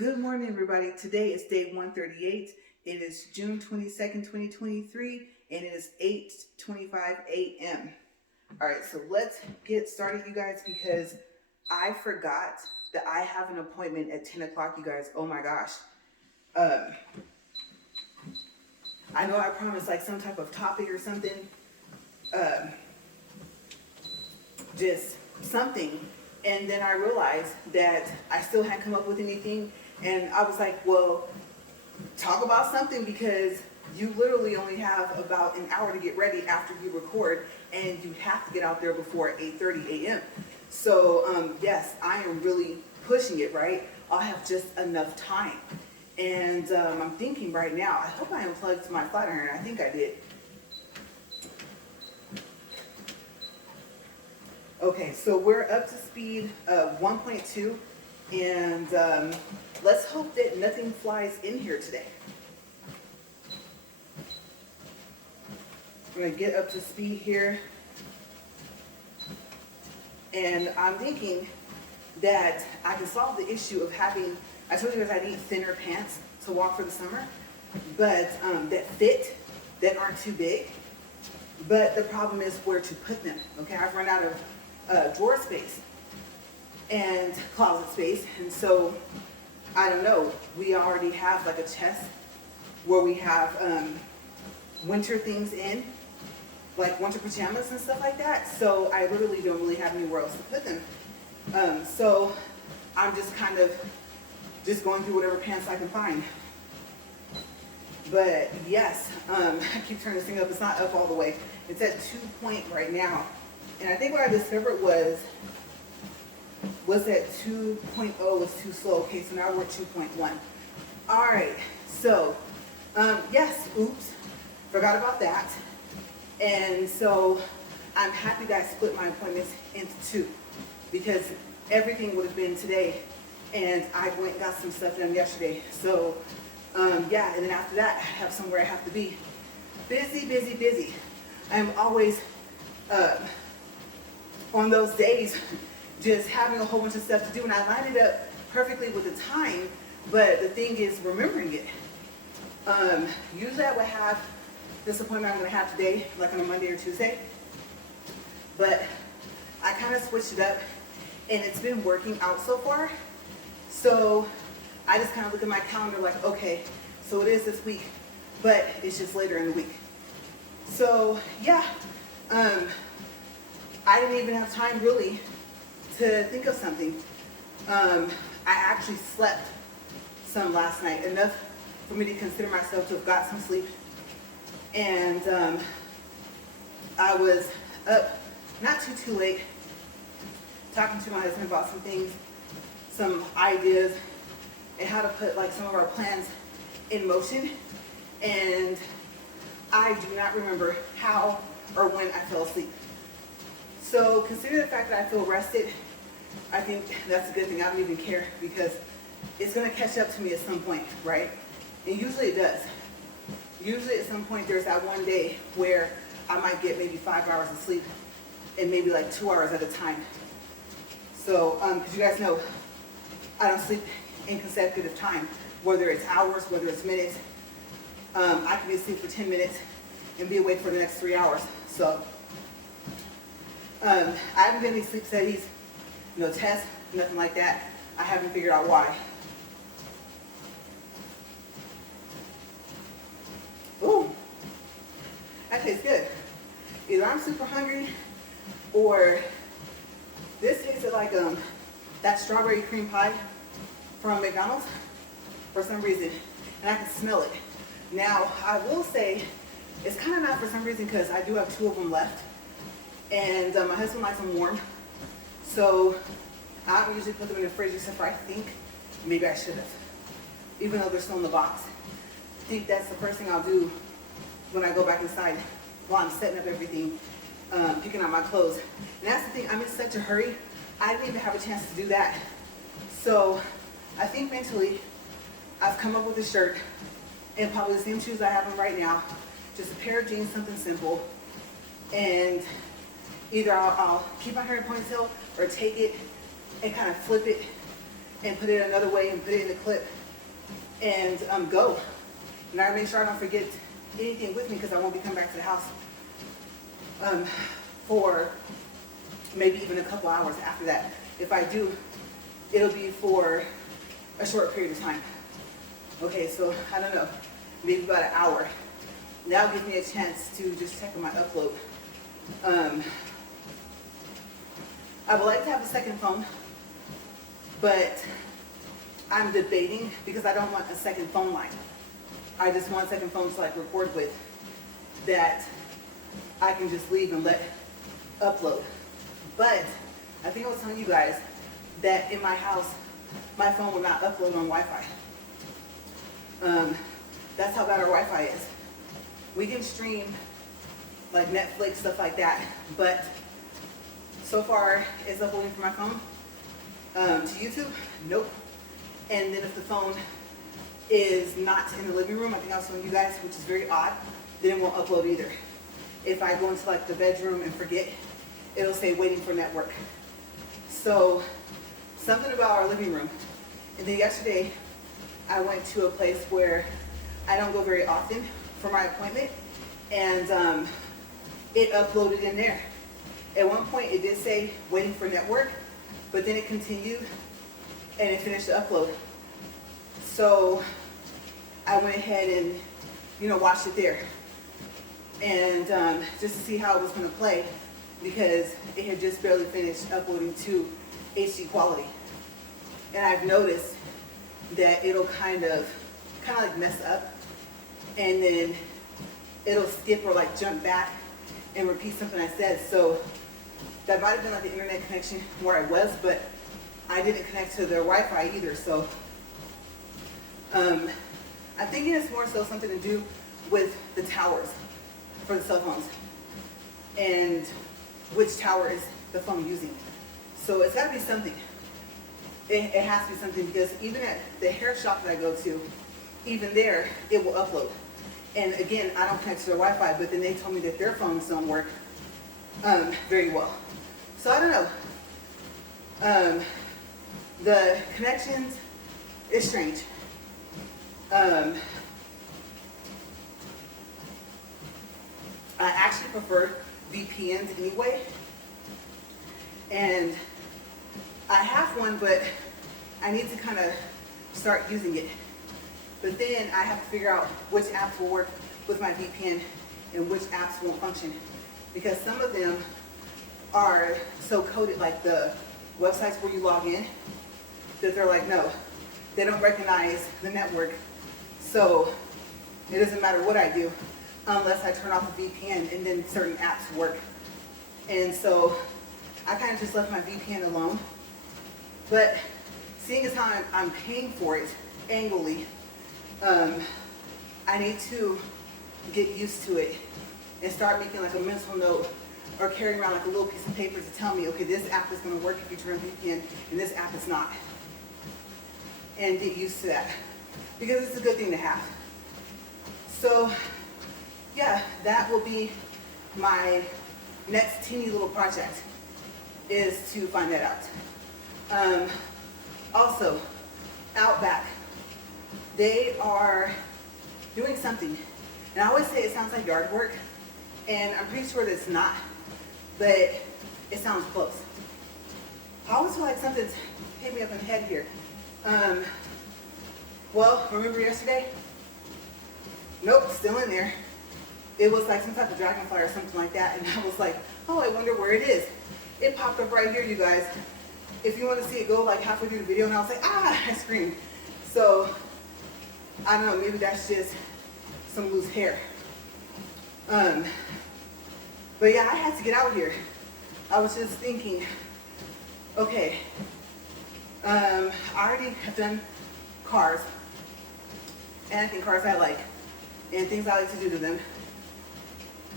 Good morning, everybody. Today is day 138. It is June 22nd, 2023, and it is 8:25 a.m. All right, so let's get started, you guys, because I forgot that I have an appointment at 10 o'clock, you guys. Oh my gosh. I know I promised like some type of topic or something, just something, and then I realized that I still hadn't come up with anything. And I was like, well, talk about something, because you literally only have about an hour to get ready after you record, and you have to get out there before 8:30 a.m. So yes, I am really pushing it, right? I'll have just enough time. And I'm thinking right now, I hope I unplugged my flat iron. I think I did. Okay, so we're up to speed 1.2, and let's hope that nothing flies in here today. I'm gonna get up to speed here, and I'm thinking that I can solve the issue of having, I told you guys I need thinner pants to walk for the summer, but that fit, that aren't too big. But the problem is where to put them. Okay, I've run out of drawer space and closet space, and so I don't know. We already have like a chest where we have winter things in, like winter pajamas and stuff like that. So I literally don't really have anywhere else to put them. So I'm just kind of just going through whatever pants I can find. But yes, I keep turning this thing up. It's not up all the way. It's at 2 point right now. And I think what I discovered was that 2.0 was too slow. Okay, so now we're at 2.1. All right, so yes, oops, forgot about that. And so I'm happy that I split my appointments into two, because everything would have been today, and I went and got some stuff done yesterday. So yeah, and then after that, I have somewhere I have to be. Busy, busy, busy. I'm always on those days just having a whole bunch of stuff to do, and I line it up perfectly with the time, but the thing is remembering it. Usually I would have this appointment I'm going to have today, like on a Monday or Tuesday, but I kind of switched it up, and it's been working out so far. So I just kind of look at my calendar like, okay, so it is this week, but it's just later in the week. So yeah, I didn't even have time really to think of something. I actually slept some last night, enough for me to consider myself to have got some sleep. And I was up not too late, talking to my husband about some things, some ideas, and how to put like some of our plans in motion. And I do not remember how or when I fell asleep. So consider the fact that I feel rested. I think that's a good thing. I don't even care, because it's going to catch up to me at some point, right? And usually it does. Usually at some point there's that one day where I might get maybe 5 hours of sleep, and maybe like 2 hours at a time. So, because you guys know, I don't sleep in consecutive time, whether it's hours, whether it's minutes. I can be asleep for 10 minutes and be awake for the next 3 hours. So I haven't been any sleep studies, no tests, nothing like that. I haven't figured out why. Ooh, that tastes good. Either I'm super hungry, or this tasted like that strawberry cream pie from McDonald's for some reason, and I can smell it. Now, I will say it's kind of not for some reason, because I do have 2 of them left, and my husband likes them warm, so I don't usually put them in the fridge, except for I think maybe I should have, even though they're still in the box. I think that's the first thing I'll do when I go back inside, while I'm setting up everything, picking out my clothes. And that's the thing, I'm in such a hurry, I didn't even have a chance to do that. So I think mentally I've come up with a shirt, and probably the same shoes I have on right now, just a pair of jeans, something simple, and either I'll keep my hair in a ponytail, or take it and kind of flip it and put it another way and put it in the clip and go. And I make sure I don't forget anything with me because I won't be coming back to the house for maybe even a couple hours after that. If I do, it'll be for a short period of time. Okay, so I don't know, maybe about an hour. That'll give me a chance to just check on my upload. I would like to have a second phone, but I'm debating because I don't want a second phone line. I just want a second phone to like record with that I can just leave and let upload. But I think I was telling you guys that in my house, my phone will not upload on Wi-Fi. That's how bad our Wi-Fi is. We can stream like Netflix, stuff like that, but so far it's uploading from my phone to YouTube, nope. And then if the phone is not in the living room, I think I was telling you guys, which is very odd, then it won't upload either. If I go into like the bedroom and forget, it'll say waiting for network. So something about our living room. And then yesterday I went to a place where I don't go very often for my appointment, and it uploaded in there. At one point it did say waiting for network, but then it continued and it finished the upload. So I went ahead and watched it there, and just to see how it was going to play, because it had just barely finished uploading to HD quality. And I've noticed that it'll kind of like mess up, and then it'll skip or like jump back and repeat something I said. So that might have been like the internet connection where I was, but I didn't connect to their Wi-Fi either. So I'm thinking it's more so something to do with the towers for the cell phones and which tower is the phone using. So it's got to be something. It has to be something, because even at the hair shop that I go to, even there, it will upload. And again, I don't connect to their Wi-Fi, but then they told me that their phones don't work very well. So I don't know. The connections is strange. I actually prefer VPNs anyway. And I have one, but I need to kind of start using it. But then I have to figure out which apps will work with my VPN and which apps won't function. Because some of them are so coded, like the websites where you log in, that they're like, no, they don't recognize the network. So it doesn't matter what I do unless I turn off the VPN, and then certain apps work. And so I kind of just left my VPN alone. But seeing as how I'm paying for it annually, I need to get used to it and start making like a mental note, or carrying around like a little piece of paper to tell me, okay, this app is going to work if you turn VPN, and this app is not. And get used to that, because it's a good thing to have. So yeah, that will be my next teeny little project, is to find that out. Also, Outback, they are doing something, and I always say it sounds like yard work, and I'm pretty sure that it's not, but it sounds close. I always feel like something's hit me up in the head here. Well, remember yesterday? Nope, still in there. It was like some type of dragonfly or something like that, and I was like, oh, I wonder where it is. It popped up right here, you guys. If you want to see it go like halfway through the video, and I was like, ah, I screamed. So, I don't know, maybe that's just some loose hair. But yeah, I had to get out here. I was just thinking, okay, I already have done cars, and I think cars I like, and things I like to do to them.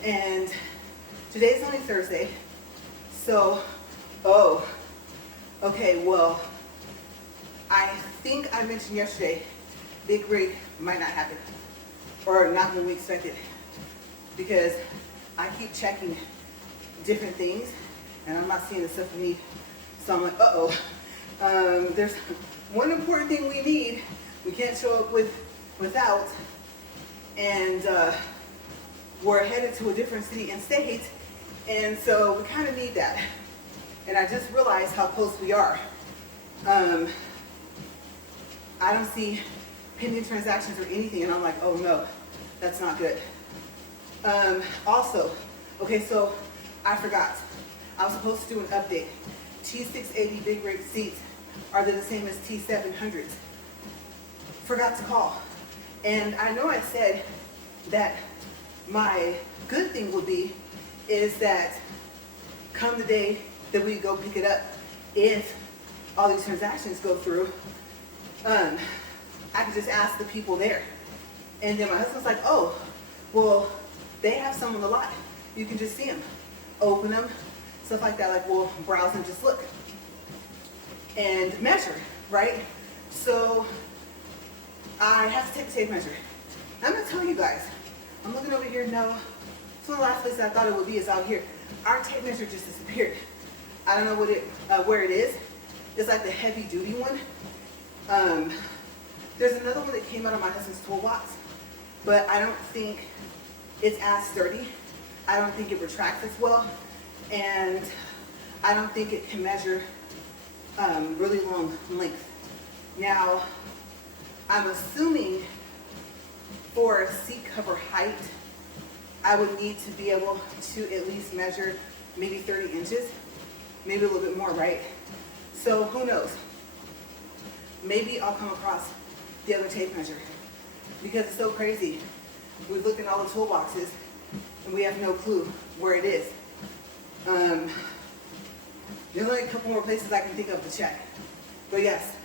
And today's only Thursday, so, okay, well, I think I mentioned yesterday, big rig might not happen, or not when we expect it, because I keep checking different things, and I'm not seeing the stuff we need. So I'm like, there's one important thing we need, we can't show up without, and we're headed to a different city and state, and so we kind of need that. And I just realized how close we are. I don't see pending transactions or anything, and I'm like, oh no, that's not good. Also, okay, so I forgot. I was supposed to do an update. T680 big rig seats, are they the same as T700s? Forgot to call. And I know I said that my good thing would be is that come the day that we go pick it up, if all these transactions go through, I could just ask the people there. And then my husband's like, oh, well, they have some on the lot. You can just see them, open them, stuff like that. Like, we'll browse and just look and measure, right? So I have to take a tape measure. I'm gonna tell you guys, I'm looking over here, no, it's one of the last places I thought it would be is out here. Our tape measure just disappeared. I don't know where it is. It's like the heavy duty one. There's another one that came out of my husband's toolbox, but I don't think it's as sturdy. I don't think it retracts as well, and I don't think it can measure really long length. Now, I'm assuming for seat cover height, I would need to be able to at least measure maybe 30 inches, maybe a little bit more, right? So who knows? Maybe I'll come across the other tape measure, because it's so crazy. We've looked in all the toolboxes and we have no clue where it is. There's only a couple more places I can think of to check. But yes,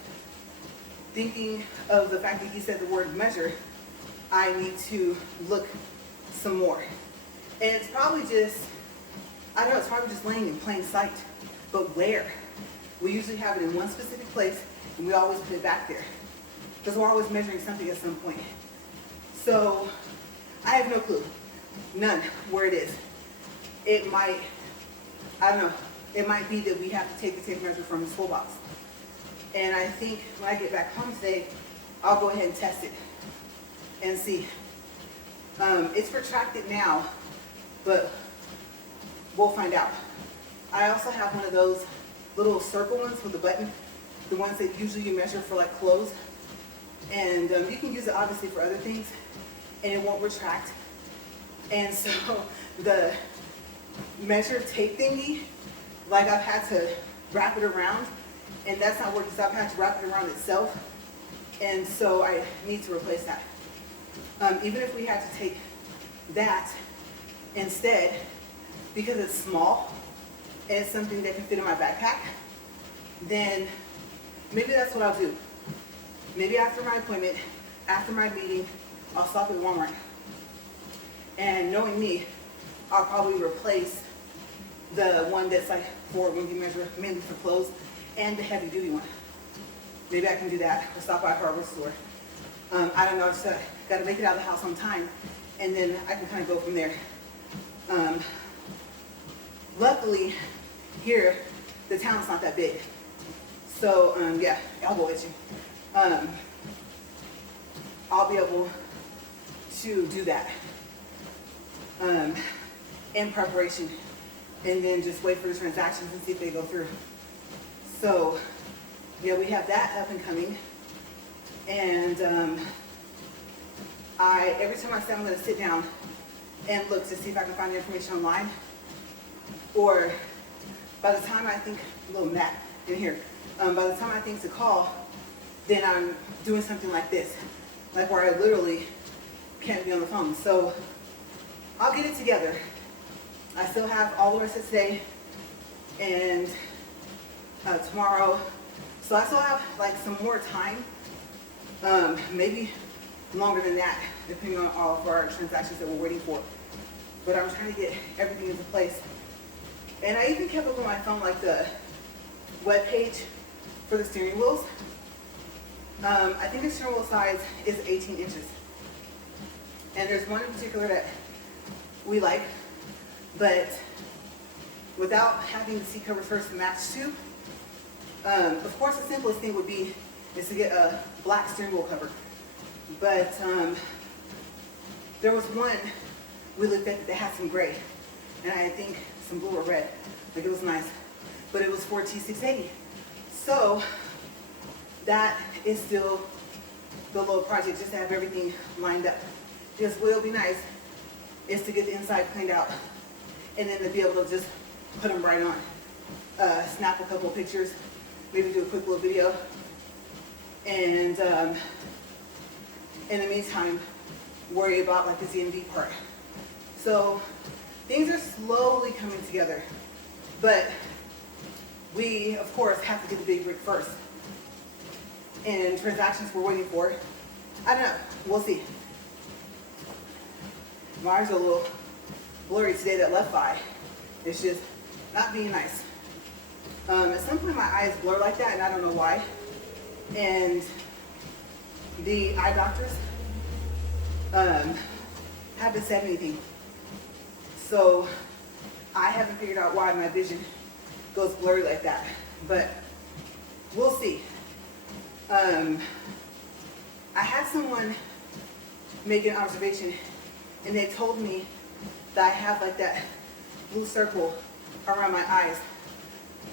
thinking of the fact that he said the word measure, I need to look some more. And it's probably just, I don't know, it's probably just laying in plain sight. But where? We usually have it in one specific place, and we always put it back there, because we're always measuring something at some point. So I have no clue, none, where it is. It might, I don't know, it might be that we have to take the tape measure from the toolbox. And I think when I get back home today, I'll go ahead and test it and see. It's retracted now, but we'll find out. I also have one of those little circle ones with a button, the ones that usually you measure for like clothes. And you can use it obviously for other things, and it won't retract. And so the measure tape thingy, like I've had to wrap it around, and that's not working, so I've had to wrap it around itself. And so I need to replace that. Even if we had to take that instead, because it's small, and it's something that can fit in my backpack, then maybe that's what I'll do. Maybe after my appointment, after my meeting, I'll stop at Walmart. And knowing me, I'll probably replace the one that's like for when you measure mainly for clothes, and the heavy duty one. Maybe I can do that, or stop by a hardware store. I don't know, I just gotta make it out of the house on time, and then I can kind of go from there. Luckily, here, the town's not that big. So, yeah, I'll go with you. I'll be able to do that in preparation, and then just wait for the transactions and see if they go through. So, yeah, we have that up and coming. And every time I say I'm going to sit down and look to see if I can find the information online, or by the time I think, a little nap in here, by the time I think to call, then I'm doing something like this, like where I literally can't be on the phone. So I'll get it together. I still have all the rest of today and tomorrow. So I still have like some more time, maybe longer than that, depending on all of our transactions that we're waiting for. But I'm trying to get everything into place. And I even kept up on my phone like the web page for the steering wheels. I think the steering wheel size is 18 inches. And there's one in particular that we like, but without having the seat cover first to match to, of course the simplest thing would be is to get a black steering wheel cover. But there was one we looked at that had some gray, and I think some blue or red. Like, it was nice, but it was for T680. So that is still the little project, just to have everything lined up. Because what will be nice is to get the inside cleaned out, and then to be able to just put them right on. Snap a couple of pictures, maybe do a quick little video, and in the meantime, worry about like the ZMV part. So things are slowly coming together, but we, of course, have to get the big rig first. And transactions we're waiting for, I don't know, we'll see. My eyes are a little blurry today, that left eye. It's just not being nice. At some point my eyes blur like that, and I don't know why. And the eye doctors haven't said anything. So I haven't figured out why my vision goes blurry like that, but we'll see. I had someone make an observation, and they told me that I have like that blue circle around my eyes,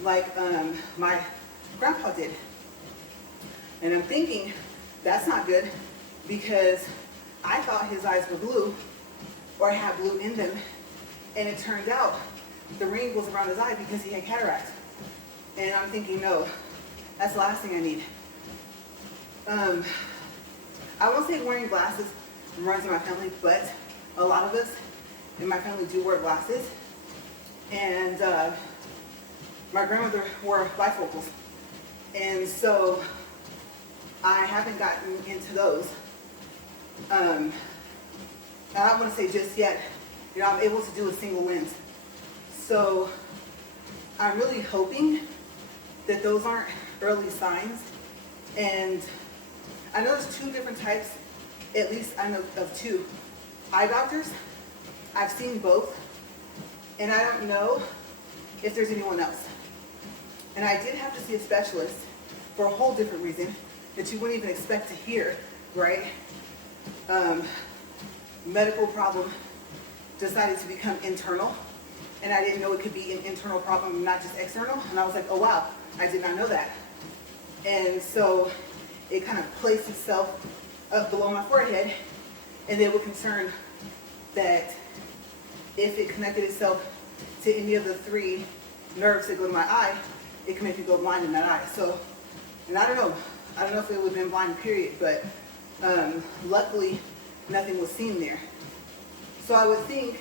like my grandpa did. And I'm thinking, that's not good, because I thought his eyes were blue, or had blue in them, and it turned out the ring was around his eye because he had cataract. And I'm thinking, no, that's the last thing I need. I won't say wearing glasses runs in my family, but a lot of us in my family do wear glasses. And my grandmother wore bifocals. And so I haven't gotten into those. I don't want to say just yet, you know, I'm able to do a single lens. So I'm really hoping that those aren't early signs. And I know there's two different types, at least I know of two eye doctors. I've seen both, and I don't know if there's anyone else. And I did have to see a specialist for a whole different reason that you wouldn't even expect to hear, right? Medical problem decided to become internal, and I didn't know it could be an internal problem, not just external. And I was like, oh wow, I did not know that. And so it kind of placed itself up below my forehead, and they were concerned that if it connected itself to any of the three nerves that go to my eye, it can make me go blind in that eye. So, and I don't know if it would have been blind, period, but luckily nothing was seen there. So I would think,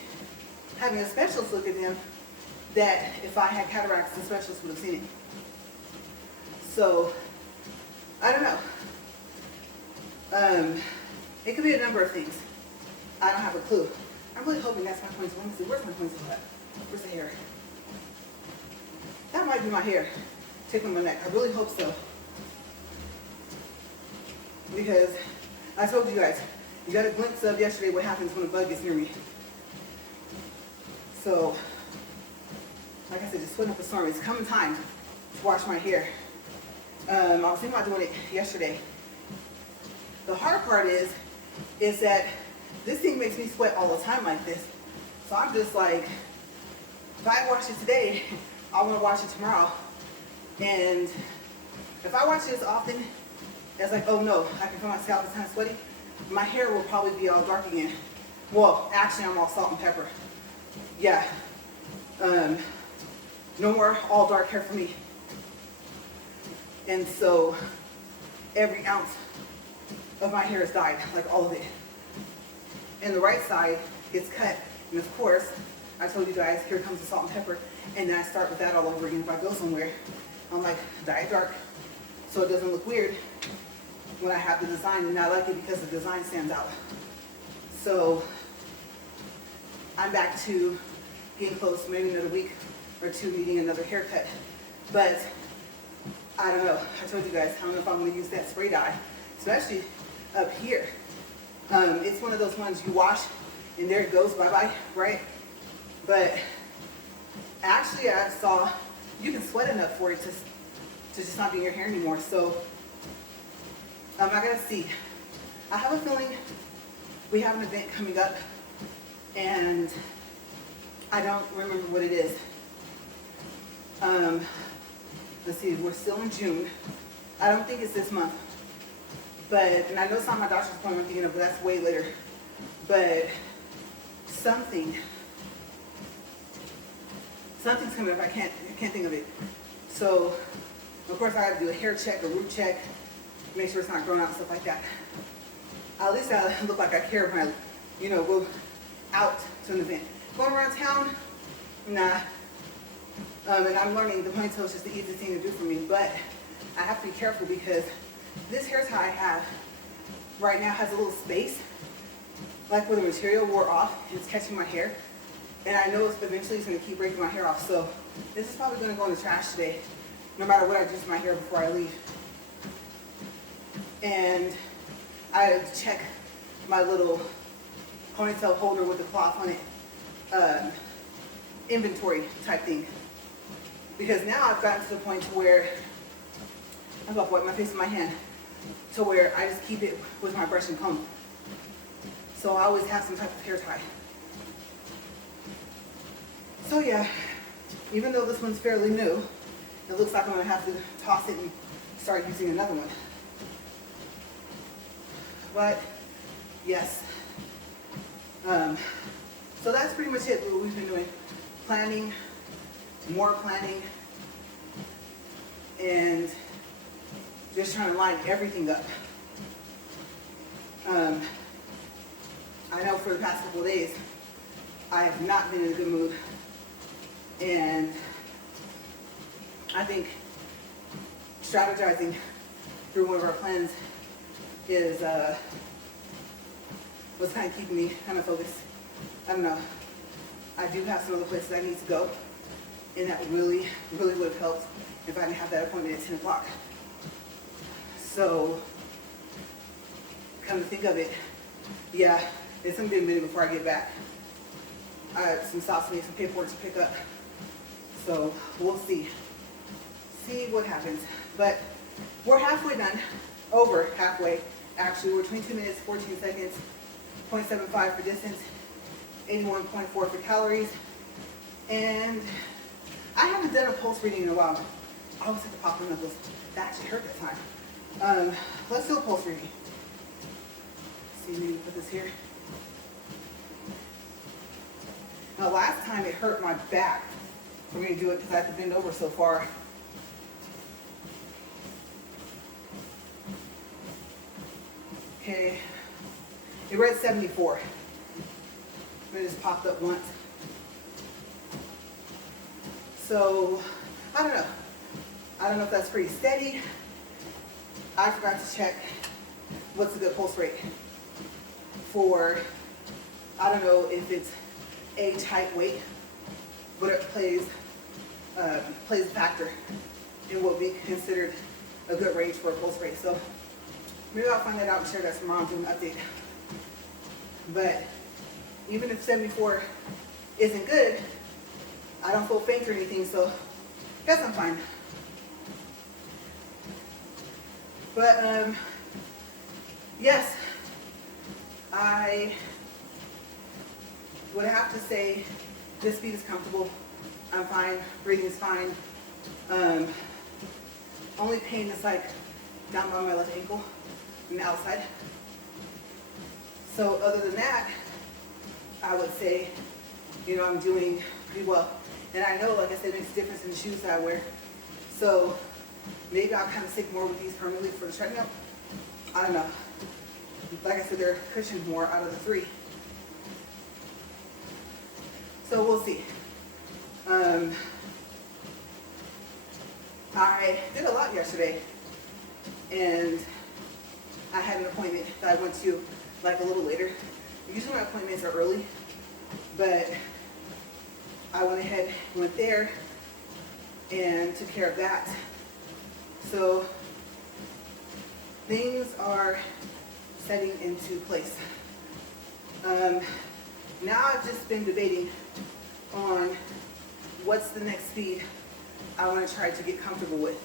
having a specialist look at them, that if I had cataracts, the specialist would have seen it. So, I don't know. It could be a number of things. I don't have a clue. I'm really hoping that's my points. Let me see, where's my points at? Where's the hair? That might be my hair tickling my neck. I really hope so. Because I told you guys, you got a glimpse of yesterday what happens when a bug gets near me. So, like I said, just putting up a storm. It's coming time to wash my hair. I was thinking about doing it yesterday. The hard part is that this thing makes me sweat all the time like this. So I'm just like, if I wash it today, I want to wash it tomorrow. And if I wash it as often, it's like, oh no, I can feel my scalp is kind of sweaty. My hair will probably be all dark again. Well, actually, I'm all salt and pepper. Yeah. No more all dark hair for me. And so every ounce of my hair is dyed, like all of it. And the right side gets cut. And of course, I told you guys, here comes the salt and pepper. And then I start with that all over again. If I go somewhere, I'm like, dye it dark so it doesn't look weird when I have the design. And I like it because the design stands out. So I'm back to getting close, maybe another week or two needing another haircut. But I don't know. I told you guys, I don't know if I'm going to use that spray dye, especially up here. It's one of those ones you wash and there it goes, bye-bye, right? But actually I saw you can sweat enough for it to just not be in your hair anymore. So I gotta see. I have a feeling we have an event coming up, and I don't remember what it is. Let's see, we're still in June. I don't think it's this month. And I know it's not my doctor's appointment I'm thinking of, but that's way later. But something's coming up. I can't think of it. So, of course, I have to do a hair check, a root check, make sure it's not growing out, stuff like that. At least I look like I care when I, go out to an event. Going around town, nah. And I'm learning the ponytail is just the easiest thing to do for me, but I have to be careful because this hair tie I have right now has a little space, like where the material wore off and it's catching my hair. And I know eventually it's going to keep breaking my hair off. So this is probably going to go in the trash today, no matter what I do to my hair before I leave. And I check my little ponytail holder with the cloth on it, inventory type thing. Because now I've gotten to the point to where, I'm about to wipe my face with my hand, to where I just keep it with my brush and comb. So I always have some type of hair tie. So yeah, even though this one's fairly new, it looks like I'm gonna have to toss it and start using another one. But yes, so that's pretty much it. What we've been doing, planning, more planning, and just trying to line everything up. I know for the past couple of days, I have not been in a good mood, and I think strategizing through one of our plans is what's kind of keeping me kind of focused. I don't know. I do have some other places I need to go, and that really, really would have helped if I didn't have that appointment at 10 o'clock. So, come to think of it, yeah, it's going to be a minute before I get back. I have some sauce and some paperwork to pick up. So, we'll see. See what happens. But we're halfway done. Over halfway. Actually, we're 22 minutes, 14 seconds, 0.75 for distance, 81.4 for calories. And I haven't done a pulse reading in a while. I always have to pop my knuckles. That actually hurt that time. Let's do a pulse reading. See, maybe put this here. Now, last time it hurt my back for me to do it because I had to bend over so far. Okay, it read 74. It just popped up once. So, I don't know. I don't know if that's pretty steady. I forgot to check what's a good pulse rate for, I don't know if it's age, height, weight, but it plays a factor in what we considered a good range for a pulse rate. So maybe I'll find that out and share that tomorrow and do an update. But even if 74 isn't good, I don't feel faint or anything, so I guess I'm fine. But yes, I would have to say this speed is comfortable. I'm fine. Breathing is fine. Only pain is like down by my left ankle on the outside. So other than that, I would say, I'm doing pretty well. And I know, like I said, it makes a difference in the shoes that I wear. So maybe I'll kind of stick more with these permanently for the treadmill. I don't know. Like I said, they're cushioned more out of the three. So we'll see. I did a lot yesterday, and I had an appointment that I went to like a little later. Usually my appointments are early, but I went ahead, went there, and took care of that. So things are setting into place. Now I've just been debating on what's the next speed I want to try to get comfortable with.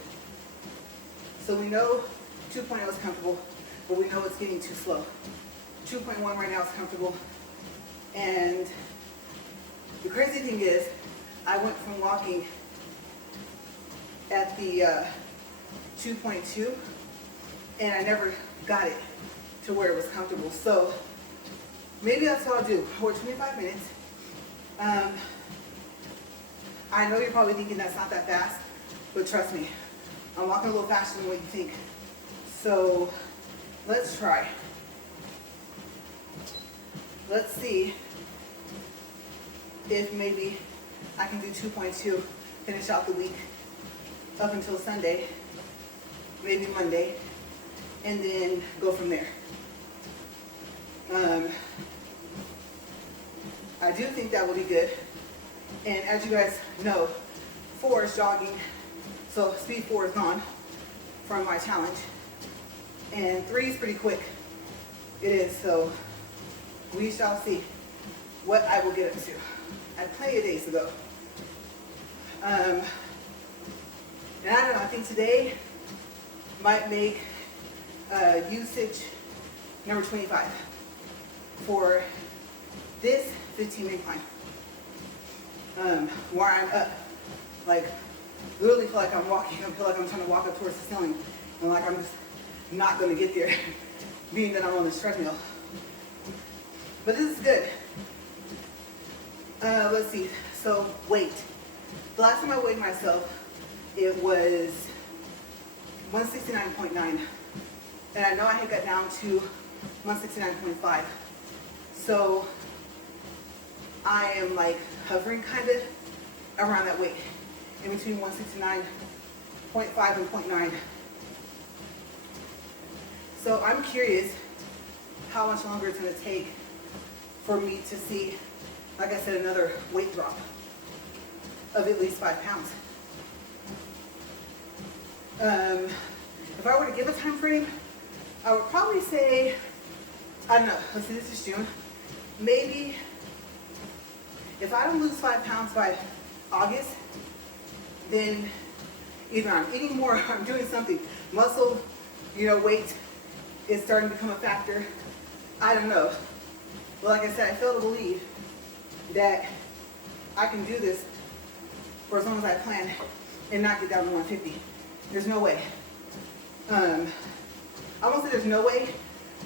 So we know 2.0 is comfortable. but we know it's getting too slow. 2.1 right now is comfortable. And the crazy thing is, I went from walking at the 2.2, and I never got it to where it was comfortable. So maybe that's what I'll do. For 25 minutes. I know you're probably thinking that's not that fast, but trust me, I'm walking a little faster than what you think. So let's try. Let's see if maybe I can do 2.2, finish out the week up until Sunday, maybe Monday, and then go from there. I do think that will be good. And as you guys know, 4 is jogging, so speed 4 is gone from my challenge. And 3 is pretty quick. It is, so we shall see what I will get up to. I had plenty of days to go. And I don't know, I think today might make usage number 25 for this 15 incline. Where I'm up, like literally feel like I'm walking, I feel like I'm trying to walk up towards the ceiling, and like I'm just not going to get there, being that I'm on this treadmill. But this is good. Let's see, so weight. The last time I weighed myself, it was 169.9, and I know I had got down to 169.5. So I am like hovering kind of around that weight, in between 169.5 and 0.9. So I'm curious how much longer it's going to take for me to see, like I said, another weight drop of at least 5 pounds. If I were to give a time frame, I would probably say, I don't know, let's see, this is June, maybe if I don't lose 5 pounds by August, then either I'm eating more or I'm doing something. Muscle, weight is starting to become a factor. I don't know. But like I said, I fail to believe that I can do this for as long as I plan and not get down to 150. There's no way. I won't say there's no way,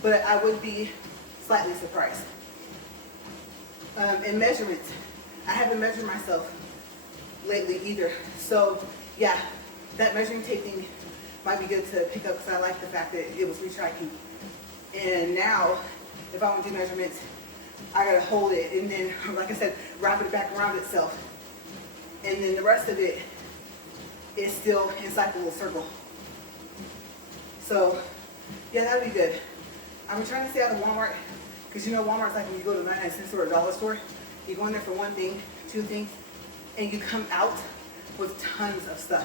but I would be slightly surprised. And measurements. I haven't measured myself lately either. So yeah, that measuring tape thing might be good to pick up because I like the fact that it was retracking. And now, if I want to do measurements, I gotta hold it and then, like I said, wrap it back around itself. And then the rest of it is still inside the little circle. So yeah, that would be good. I've been trying to stay out of Walmart because Walmart's like when you go to the 99-cent store or dollar store, you go in there for one thing, 2 things, and you come out with tons of stuff.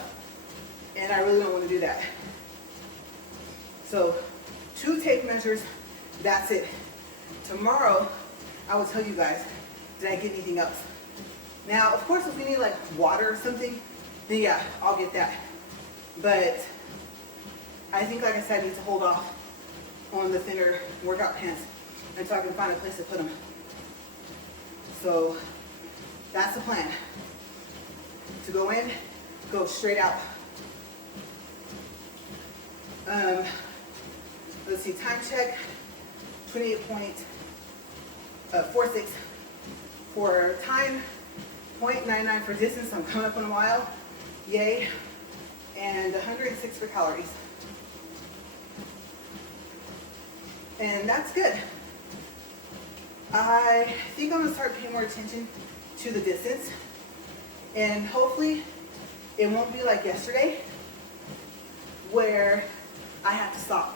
And I really don't want to do that. So 2 tape measures, that's it. Tomorrow, I will tell you guys, did I get anything else? Now, of course, if we need like water or something, then yeah, I'll get that. But I think, like I said, I need to hold off on the thinner workout pants until I can find a place to put them. So that's the plan. To go in, go straight out. Let's see, time check, 28.46 for time, 0.99 for distance. I'm coming up on a mile, yay, and 106 for calories. And that's good. I think I'm gonna start paying more attention to the distance, and hopefully it won't be like yesterday where I have to stop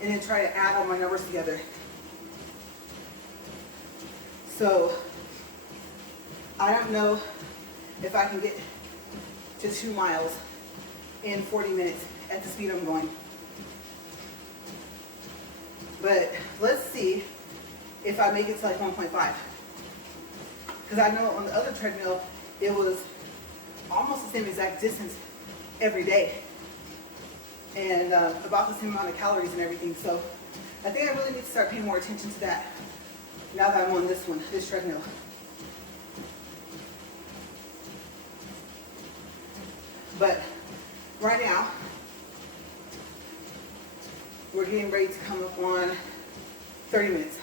and then try to add all my numbers together. So I don't know if I can get to 2 miles in 40 minutes at the speed I'm going. But let's see if I make it to like 1.5. Because I know on the other treadmill, it was almost the same exact distance every day. And about the same amount of calories and everything. So I think I really need to start paying more attention to that now that I'm on this one, this treadmill. But right now, we're getting ready to come up on 30 minutes.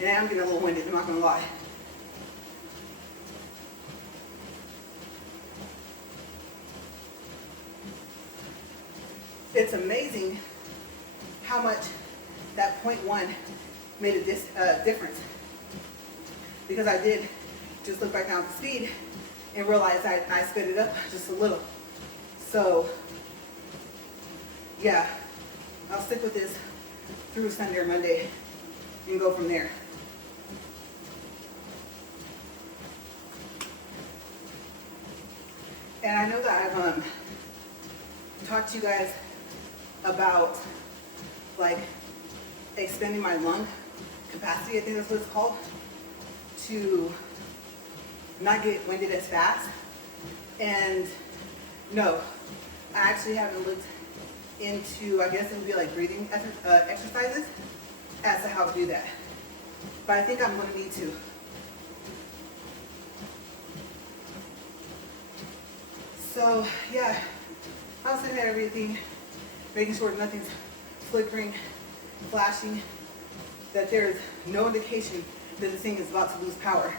And I'm getting a little winded, I'm not gonna lie. It's amazing how much that 0.1 made a difference. Because I did just look back down at the speed and realize I sped it up just a little. So, yeah, I'll stick with this through Sunday or Monday and go from there. And I know that I've talked to you guys about like expanding my lung capacity, I think that's what it's called, to not get winded as fast. And no, I actually haven't looked into, I guess it would be like breathing exercises as to how to do that. But I think I'm going to need to. So yeah, I was looking at everything, making sure nothing's flickering, flashing, that there's no indication that this thing is about to lose power.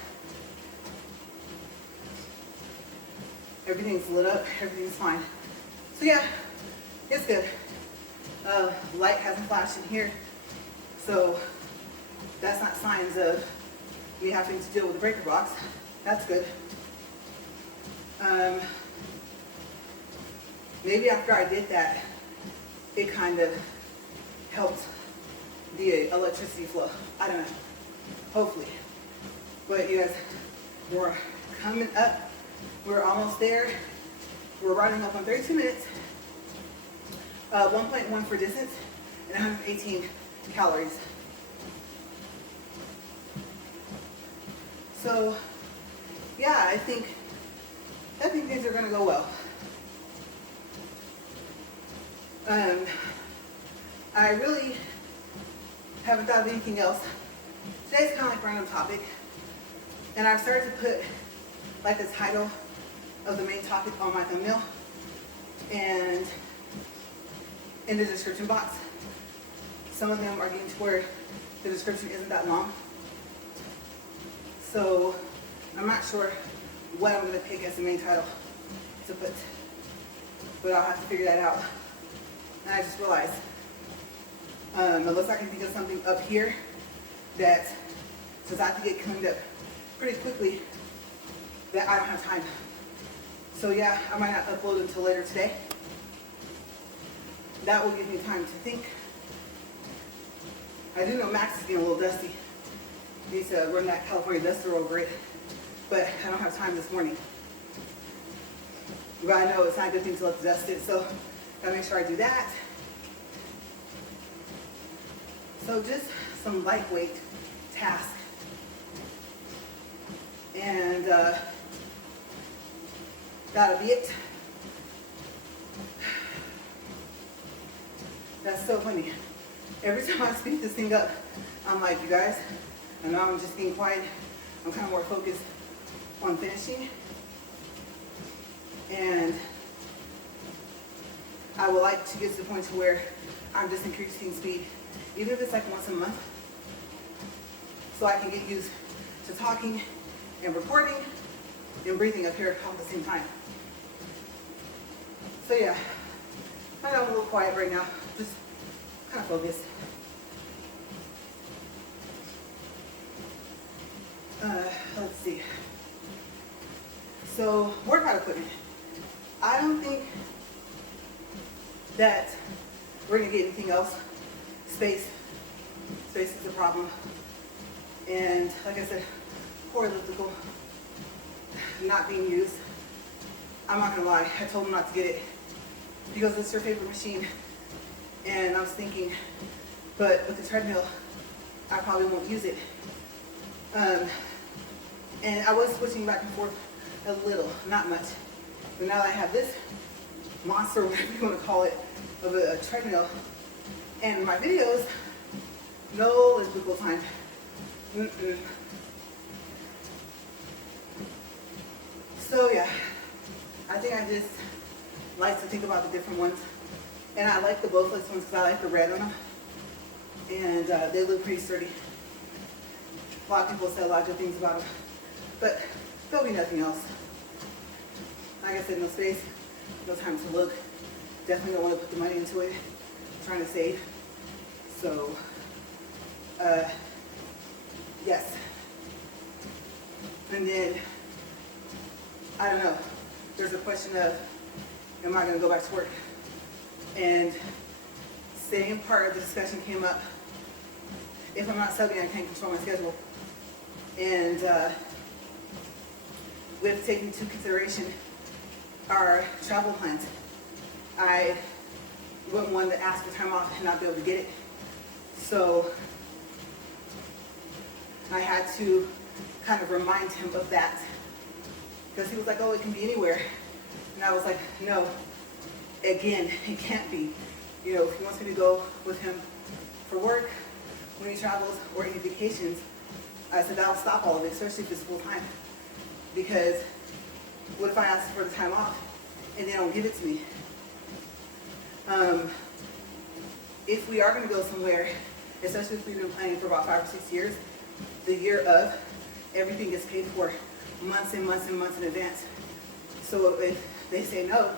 Everything's lit up, everything's fine. So yeah, it's good. Light hasn't flashed in here, so that's not signs of me having to deal with the breaker box. That's good. Maybe after I did that, it kind of helped the electricity flow. I don't know. Hopefully. But you guys, we're coming up. We're almost there. We're riding up on 32 minutes. 1.1 for distance and 118 calories. So, yeah, I think things are gonna go well. I really haven't thought of anything else. Today's kind of like a random topic, and I've started to put like the title of the main topic on my thumbnail and in the description box. Some of them are getting to where the description isn't that long, so I'm not sure what I'm going to pick as the main title to put, but I'll have to figure that out. And I just realized, unless I can think of something up here that, since I have to get cleaned up pretty quickly, that I don't have time. So yeah, I might not upload until later today. That will give me time to think. I do know Max is getting a little dusty. He needs to run that California duster over it, but I don't have time this morning. But I know it's not a good thing to let the dust sit, so gotta make sure I do that. So just some lightweight tasks. And that'll be it. That's so funny. Every time I speak this thing up, I'm like, you guys, I know I'm just being quiet. I'm kind of more focused on finishing. And I would like to get to the point to where I'm just increasing speed, even if it's like once a month, so I can get used to talking and recording and breathing up here all at the same time. So yeah, I know I'm a little quiet right now, just kind of focused. Let's see. So workout equipment. I don't think that we're gonna get anything else. Space is a problem. And like I said, poor elliptical not being used. I'm not gonna lie, I told him not to get it because it's your favorite machine. And I was thinking, but with the treadmill, I probably won't use it. And I was switching back and forth a little, not much. But now that I have this monster, whatever you want to call it, of a treadmill, and my videos, No elliptical time. Mm-mm. So yeah, I think I just like to think about the different ones. And I like the bowflex ones because I like the red on them. And they look pretty sturdy. A lot of people say a lot of good things about them. But there'll be nothing else. Like I said, no space, no time to look. Definitely don't want to put the money into it. I'm trying to save. So, yes. And then, I don't know. There's a question of, am I going to go back to work? And same part of the discussion came up. If I'm not subbing, I can't control my schedule. And with taking into consideration our travel plans, I wouldn't want to ask for time off and not be able to get it. So I had to kind of remind him of that. Because he was like, oh, it can be anywhere. And I was like, no, again, it can't be. You know, if he wants me to go with him for work, when he travels, or any vacations, I said that'll stop all of it, especially if it's full time. Because what if I ask for the time off and they don't give it to me? If we are going to go somewhere, especially if we've been planning for about 5 or 6 years, the year of, everything gets paid for months and months and months in advance. So if they say no,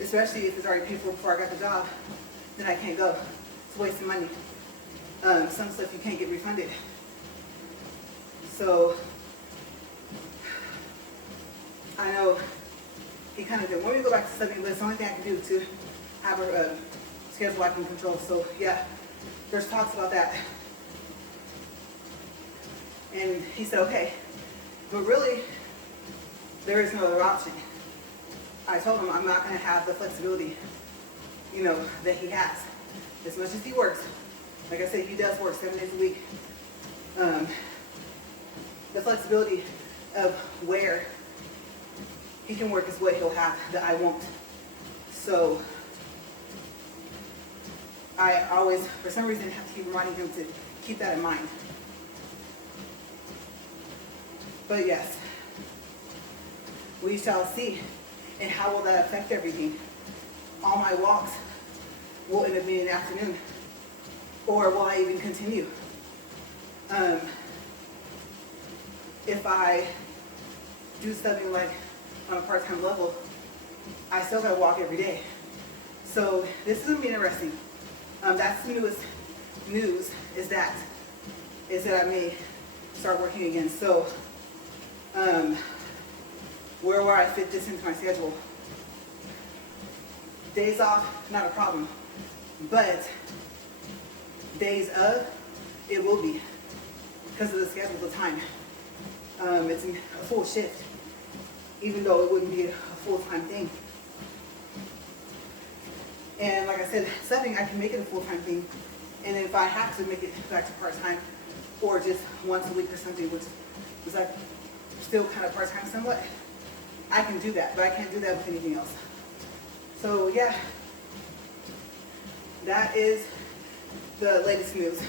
especially if it's already paid for before I got the job, then I can't go. It's a waste of money. Some stuff you can't get refunded. So I know he kind of did. When we go back to studying, but it's the only thing I can do to have a schedule I can control. So yeah, there's talks about that. And he said, okay, but really, there is no other option. I told him I'm not going to have the flexibility, you know, that he has. As much as he works, like I said, he does work 7 days a week. The flexibility of where he can work is what he'll have that I won't. So I always, for some reason, have to keep reminding him to keep that in mind. But yes, we shall see. And how will that affect everything? All my walks will end up being in the afternoon. Or will I even continue? If I do something like on a part-time level, I still gotta walk every day. So this is gonna be interesting. That's the newest news is that I may start working again. So where will I fit this into my schedule? Days off, not a problem. But days of, it will be. Because of the schedule, the time. It's a full shift. Even though it wouldn't be a full-time thing. And like I said, subbing, I can make it a full-time thing. And then if I have to make it back to part-time, or just once a week or something, which is like still kind of part-time somewhat, I can do that, but I can't do that with anything else. So yeah, that is the latest news.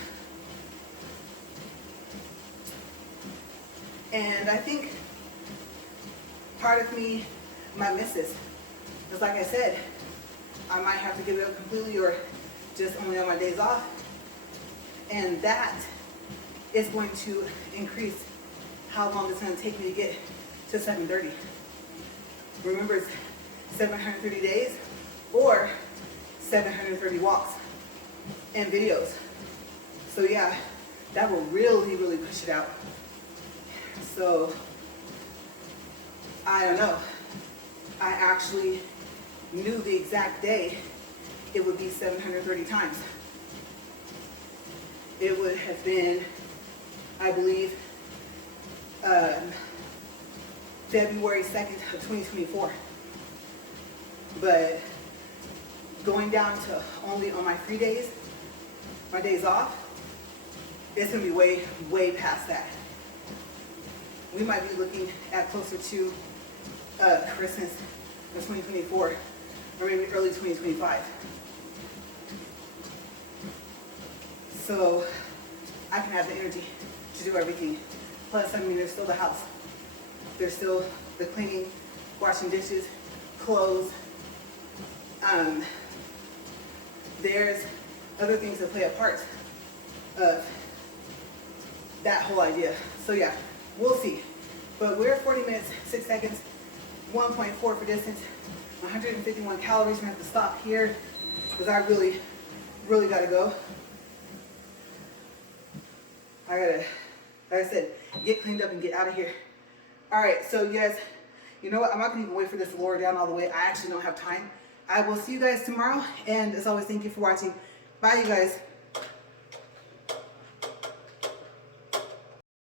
And I think part of me might miss this. Because like I said, I might have to give it up completely or just only on my days off. And that is going to increase how long it's going to take me to get to 730. Remember, it's 730 days or 730 walks and videos. So yeah, that will really, really push it out. So, I don't know. I actually knew the exact day it would be 730 times. It would have been, I believe, February 2nd of 2024. But going down to only on my free days, my days off, it's going to be way, way past that. We might be looking at closer to Christmas of 2024, or maybe early 2025. so I can have the energy to do everything. Plus, I mean, there's still the house. There's still the cleaning, washing dishes, clothes. There's other things that play a part of that whole idea. So yeah, we'll see. But we're 40 minutes, 6 seconds, 1.4 for distance, 151 calories. We're gonna have to stop here because I really gotta go. I gotta, like I said, get cleaned up and get out of here. All right, so you guys, you know what? I'm not gonna even wait for this to lower down all the way. I actually don't have time. I will see you guys tomorrow. And as always, thank you for watching. Bye, you guys.